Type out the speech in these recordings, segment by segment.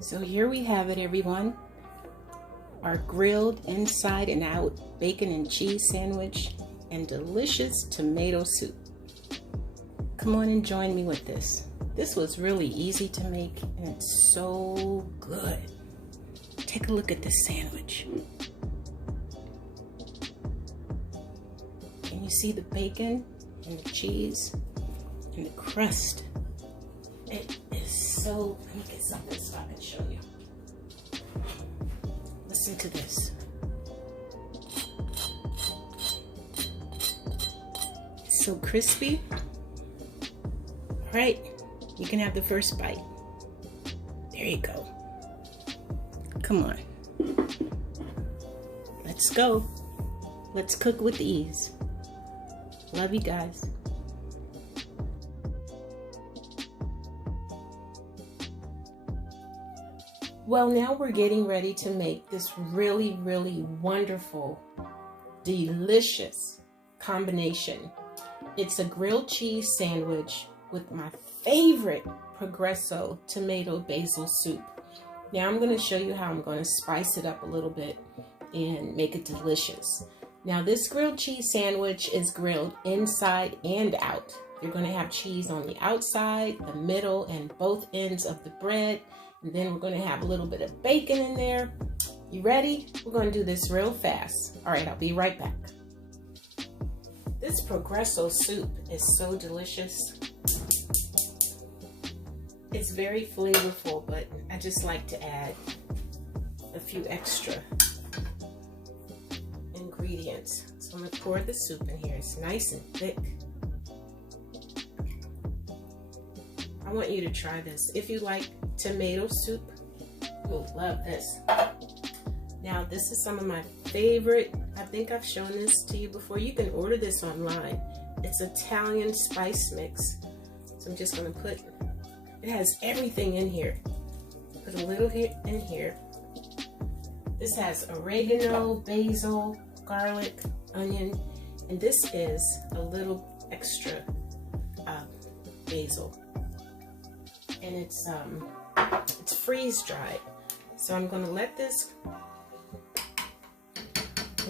So here we have it, everyone. Our grilled inside and out bacon and cheese sandwich and delicious tomato soup. Come on and join me with this. This was really easy to make and it's so good. Take a look at this sandwich. Can you see the bacon and the cheese and the crust? It is so, let me get something so I can show you. Listen to this. It's so crispy. All right, you can have the first bite. There you go. Come on. Let's go. Let's cook with ease. Love you guys. Well, now we're getting ready to make this really, really wonderful, delicious combination. It's a grilled cheese sandwich with my favorite Progresso tomato basil soup. Now I'm going to show you how I'm going to spice it up a little bit and make it delicious. Now this grilled cheese sandwich is grilled inside and out. You're going to have cheese on the outside, the middle, and both ends of the bread. And then we're going to have a little bit of bacon in there. You ready? We're going to do this real fast. All right, I'll be right back. This Progresso soup is so delicious. It's very flavorful, but I just like to add a few extra ingredients. So I'm going to pour the soup in here. It's nice and thick. I want you to try this. If you like tomato soup, you'll love this. Now, this is some of my favorite. I think I've shown this to you before. You can order this online. It's Italian spice mix. So I'm just going to put, it has everything in here. Put a little here in here. This has oregano, basil, garlic, onion, and this is a little extra basil. And it's freeze dried. So I'm going to let this, I'm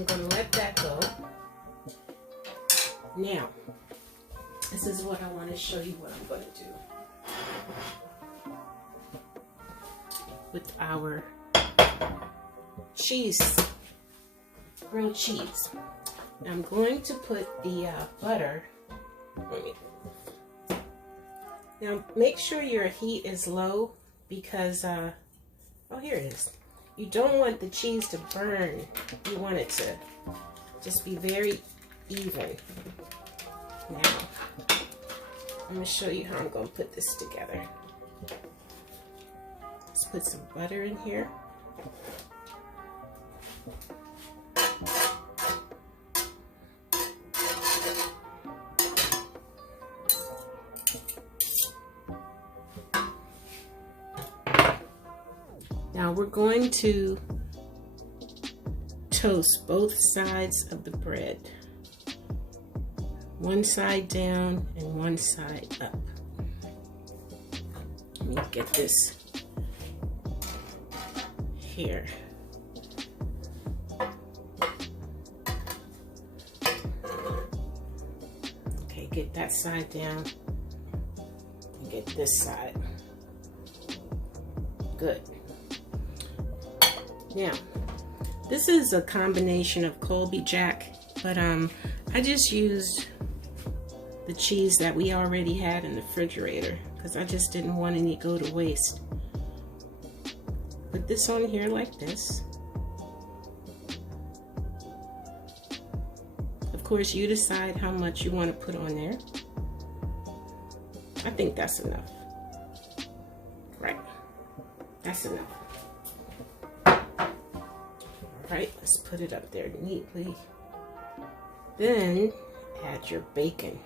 going to let that go. Now, this is what I want to show you what I'm going to do with our cheese, grilled cheese. I'm going to put the butter. Now make sure your heat is low because, oh, here it is. You don't want the cheese to burn. You want it to just be very even. Now, I'm going to show you how I'm going to put this together. Let's put some butter in here. Now we're going to toast both sides of the bread. One side down and one side up. Let me get this here. Okay, get that side down and get this side. Good. Now, this is a combination of Colby Jack, but I just used the cheese that we already had in the refrigerator because I just didn't want any to go to waste. Put this on here like this. Of course, you decide how much you want to put on there. I think that's enough. Right. That's enough. right, let's put it up there neatly. Then add your bacon.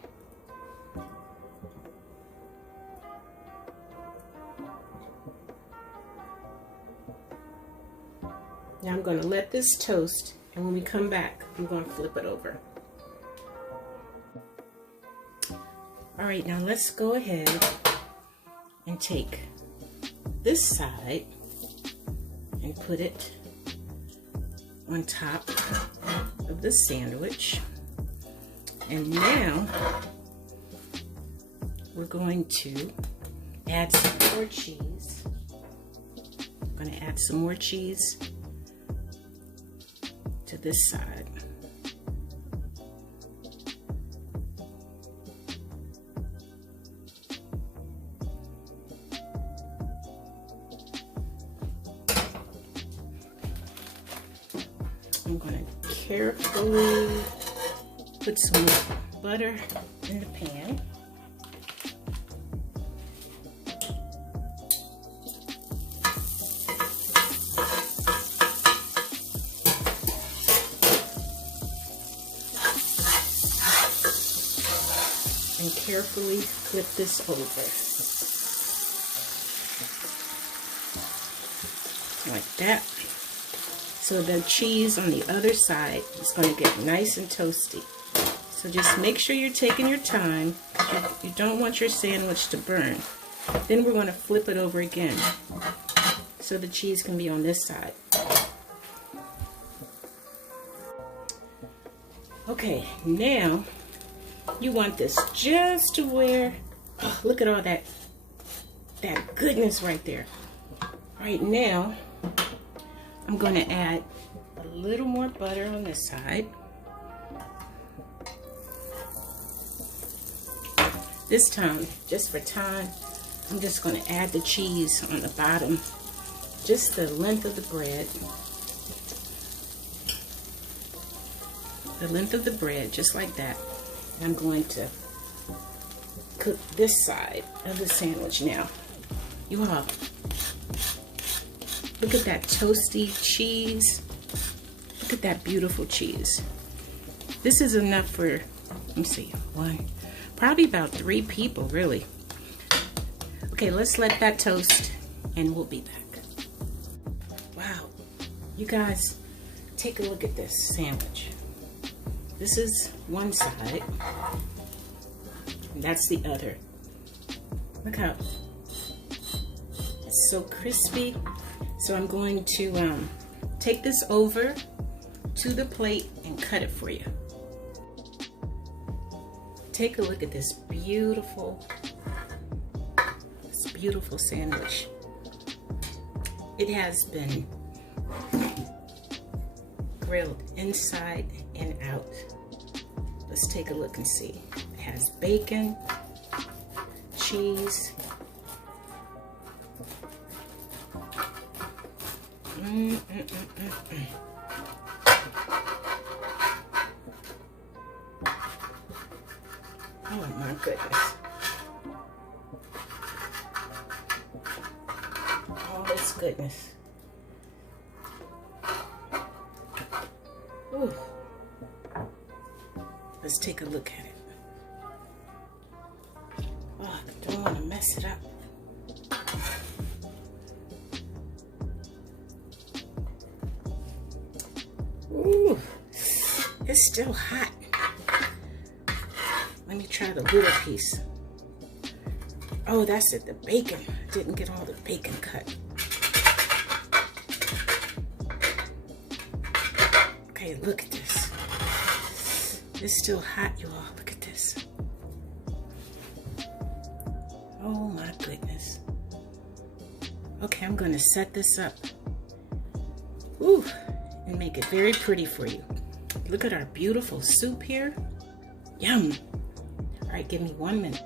Now I'm going to let this toast, and when we come back, I'm going to flip it over. All right, now let's go ahead and take this side and put it on top of the sandwich. And now we're going to add some more cheese. I'm going to add some more cheese to this side. I'm going to carefully put some more butter in the pan. And carefully flip this over. Like that. So the cheese on the other side is going to get nice and toasty. So just make sure you're taking your time. You don't want your sandwich to burn. Then we're going to flip it over again so the cheese can be on this side. Okay, now you want this just to where, oh, look at all that goodness right there. Right now, I'm going to add a little more butter on this side. This time, just for time, I'm just going to add the cheese on the bottom, just the length of the bread. The length of the bread, just like that. I'm going to cook this side of the sandwich now. You all, look at that toasty cheese. Look at that beautiful cheese. This is enough for, let me see, probably about 3 people, really. Okay, let's let that toast and we'll be back. Wow, you guys, take a look at this sandwich. This is one side, and that's the other. Look how it's so crispy. So I'm going to take this over to the plate and cut it for you. Take a look at this beautiful sandwich. It has been grilled inside and out. Let's take a look and see. It has bacon, cheese, Oh my goodness. All this goodness. Ooh. Let's take a look at it. Oh, I don't want to mess it up. Ooh, it's still hot. Let me try the little piece. Oh, that's it, the bacon. I didn't get all the bacon cut. Okay, look at this. It's still hot, you all. Look at this. Oh my goodness. Okay, I'm gonna set this up. Ooh, and make it very pretty for you. Look at our beautiful soup here. Yum. All right, give me 1 minute.